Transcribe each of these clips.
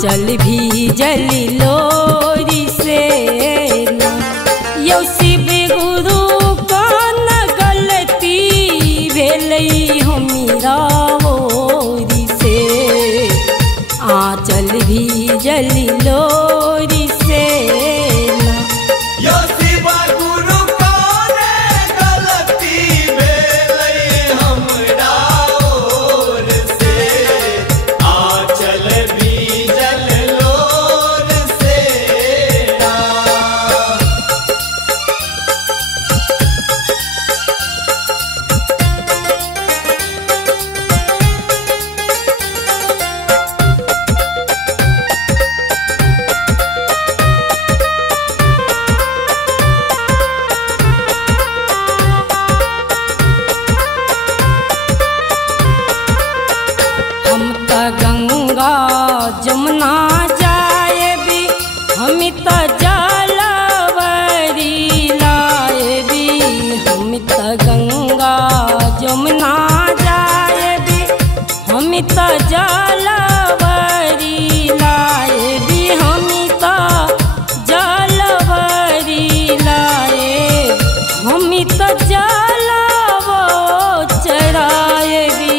आंचल भी जली लोरी से ना। यो शिव गुरु कौन गलती भेलई हमीरा ओरी से। आंचल भी जली लोरी से ना। यो शिव गुरु कौन गलती भेलई हमरा ओर से। आंचल भी जल लोर से ना। हम त गंगा जमुना जाए भी, हम त जलवरी लाए भी। हम त गंगा जमुना जाए भी, हम त जलवरी लाए भी। हम त जलवरी लाए, हम त जलवो चढ़ाए भी।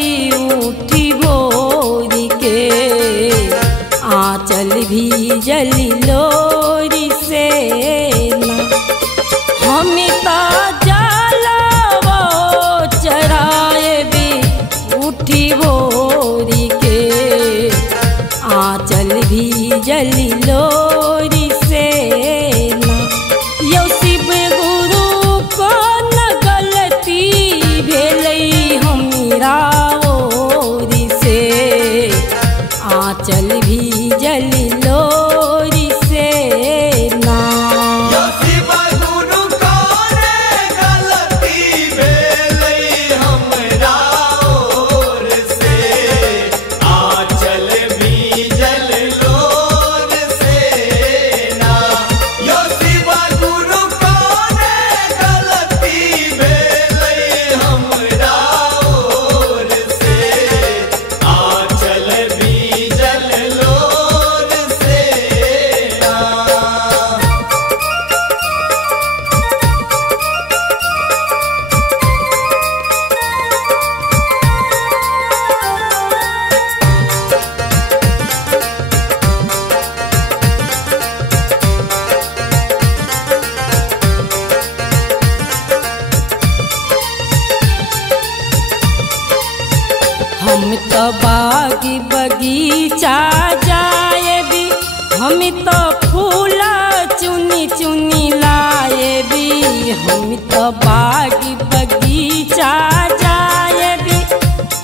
उठी भोरी के आंचल भी जली लोरी से ना। हम त जलवो चढ़ाए भी। उठी भोरी के आंचल भी जली लोरी से ना। यो शिव गुरु कौन गलती भेलई हमीरा ओरी से। आंचल भी जली लोरी से ना। यो शिव गुरु कौन गलती भेलई हमरा ओर से। आंचल भी जल लोर से ना। यो शिव गुरु कौन गलती भेलई हमरा ओर से। आंचल भी जल लोर से ना। हम तो बागी बगीचा जाए भी, हम तो फूला चुनी चुनी लाए भी। हम तो बागी बगीचा जाए भी,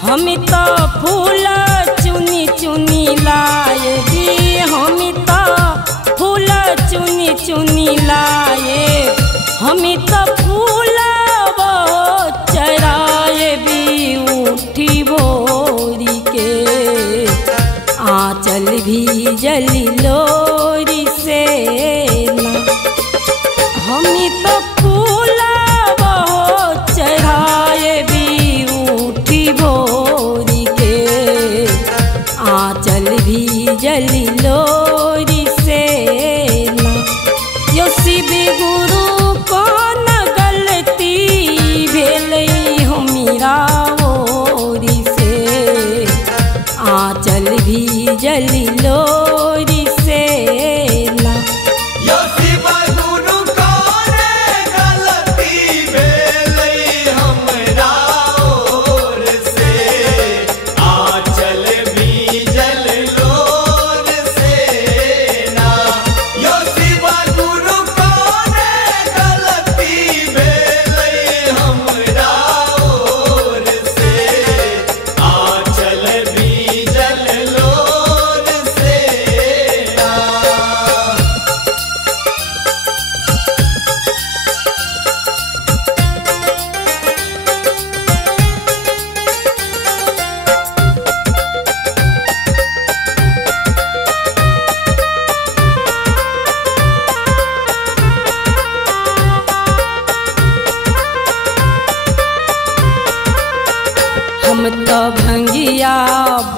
हम तो फूला चुनी चुनी लाए भी। हम तो फूला चुनी चुनी लाए, हम तो फूला वो चढ़ाए भी। उठी भोरी के आंचल भी जली लोरी से ना। हम तो फूला वो चढ़ाए भी। उठी भोरी के आंचल भी जली लोरी से ना। यो शिव गुरु कौन गलती भेलई हमीरा ओरी से। आंचल भी जली लोरी से ना। यो शिव गुरु कौन गलती भेलई हमरा ओर से। आंचल भी जल लोर से ना। यो शिव गुरु कौन गलती भेलई हमरा ओर से। आंचल भी जल लोर से ना। हम तो भंगिया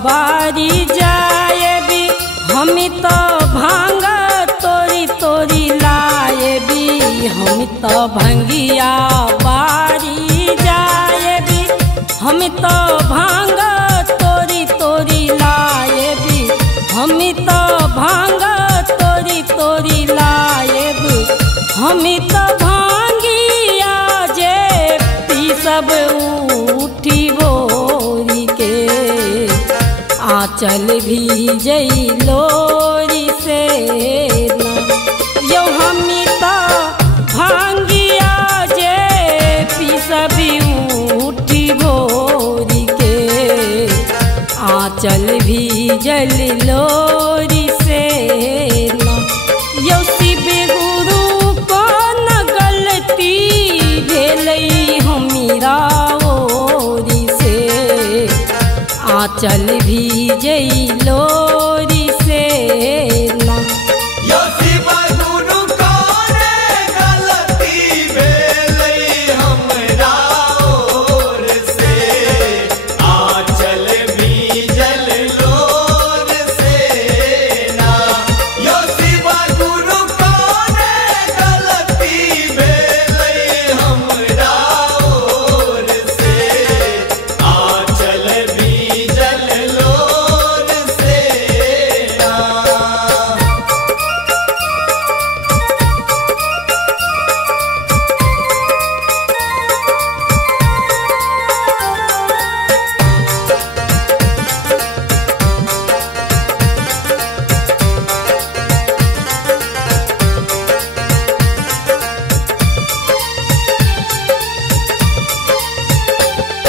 बारी जाए भी, हम तो भांग तोरी तोरी लाए भी, हम तो भंगिया बारी जाए भी, हम तो भांग तोरी तोरी लाए भी, हम तो भांग तोरी तोरी लाए भी, हम तो भांगिया जे पी सब उठी भोरी के, आंचल भी जई लोरी से ना। यो हमी तो भांगिया जे पी सब उठी भोरी के, आंचल भी जल लोरी से ना। यो शिव गुरु को न गलती भेलई हमीरा ओरी से, आंचल भी जई लोरी से ना। यो शिव गुरु कोने गलती भेलई हमरा ओर से, आंचल भीजल लोर से ना। यो शिव गुरु कोने गलती भेलई हमरा ओर से, आंचल भीजल लोर से ना।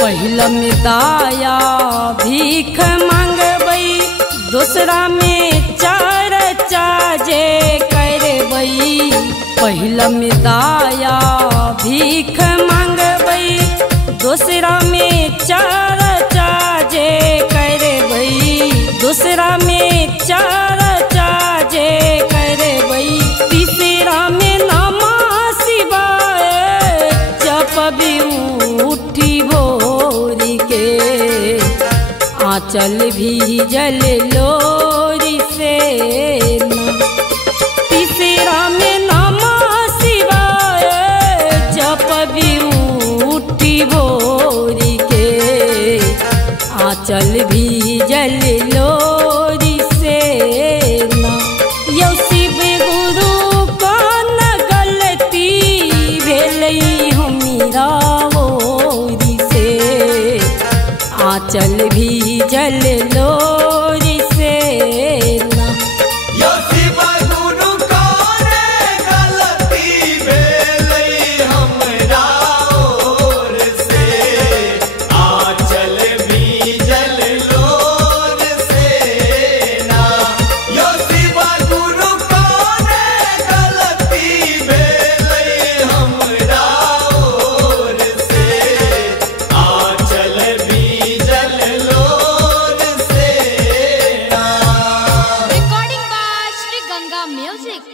पहिला में दाया भीख मांगबई, दूसरा में चार चाजे करबई। पहिला में दाया भीख मांगबई, दूसरा में चार चाजे करबई, दूसरा में चार चाजे करबई, तीसरा में नमः शिवाय जपबी उठी भोरी के, आंचल भी जल लोरी से ना। तीसरा में नमः शिवाय जपबी उठी भोरी के, आंचल भी जल लोरी से ना। यो शिव गुरु को न गलती भेलई हमीरा ओरी से, आंचल भी जल लोरी से ना। यो शिव गुरु कोने गलती भेलई हमरा ओर से, आंचल भीजल लोर से ना। यो शिव गुरु कोने गलती भेलई हमरा ओर से, आंचल भीजल लोर से ना। Recording by Sri Ganga Music.